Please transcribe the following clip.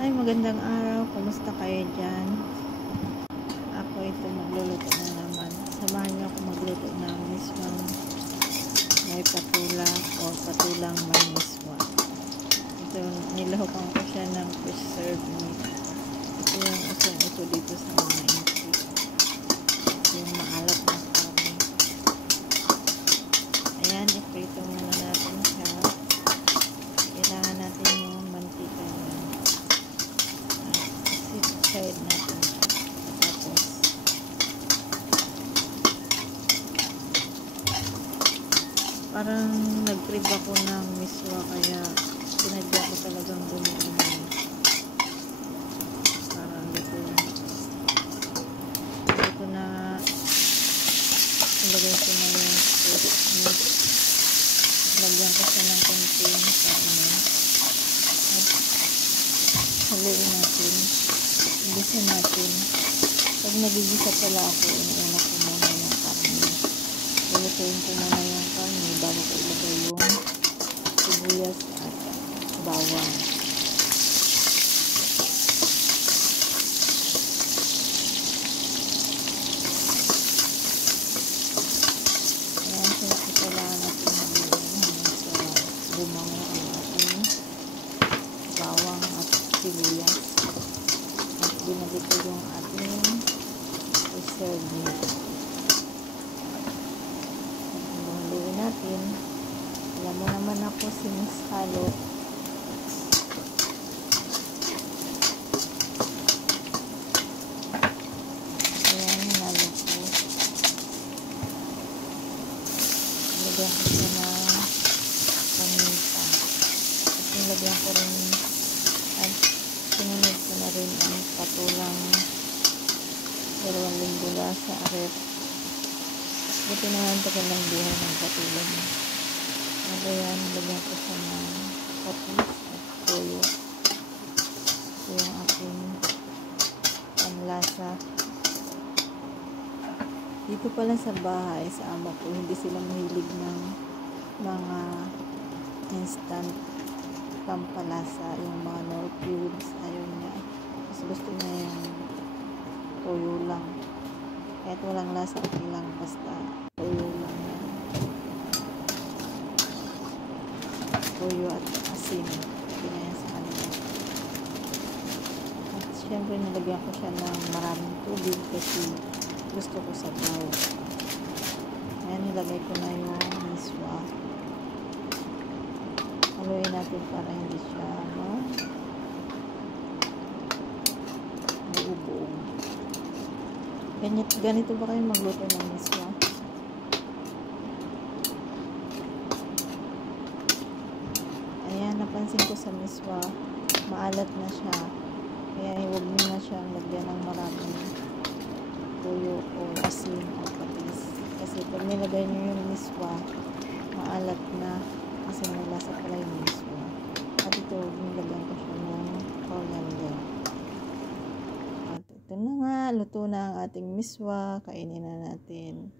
Ay, magandang araw. Kumusta kayo dyan? Ako ito magluluto na naman. Samahan niyo ako magluto ng miswang may patula o patulang may miswa. Ito, nilahukan ko siya ng preserved meat. Ito yung usong-uso dito sa mga inchi. Yung maalat na karne. Ayan, iprito muna natin siya. Kailangan natin yung mantika niya. Side natin siya. Tapos parang nag-crib ako ng miswa kaya sinadya ko talagang dumi-dumi. Parang dito na ilagay ko na yung meat. Lagyan ko siya ng konting karne at haluin natin. Igisa natin. Pag nagigisa pala ako, inuuna ko muna yung karne. Lulutuin ko muna yung karne bago ko ilagay yung sibuyas at bawang. Ayan, so kailangan natin haluin hanggang sa bumango ang ating bawang at sibuyas. Binalik ko yung ating preserved meat. Haluin natin. Alam mo naman ako sinushalo. Ayan, hinalo ko. Nilagyan ko siya ng paminta. At nilagyan ko rin at sinunod ko na rin ang patulang 2 linggo sa ref. Buti na nga tagal ng buhay ng patulang. Ayan, lagyan ko siya ng patis at toyo. Ito yung aking panlasa. Dito pala sa bahay, sa ama ko, hindi sila mahilig ng mga instant pampalasa, yung mga Knorr cubes, ayaw niya. Mas gusto niya yung toyo lang. Kahit walang lasa, okay lang, basta toyo lang yan. Toyo at asin. Okay na yan sa kanila. At syempre, nilagyan ko siya ng maraming tubig kasi gusto ko sabaw. Ayan, nilagay ko na yung miswa. Haluin natin para hindi siya buo-buo. Ganito ba kayo magluto ng miswa? Ayan, napansin ko sa miswa, maalat na siya. Kaya huwag nyo na siyang lagyan ng maraming tuyo o asin o patis. Kasi pag nilagay nyo yung miswa, maalat na kasi may lasa pala yung miswa. At ito, nilagyan ko siya ng coriander. At ito na nga, luto na ang ating miswa. Kainin na natin.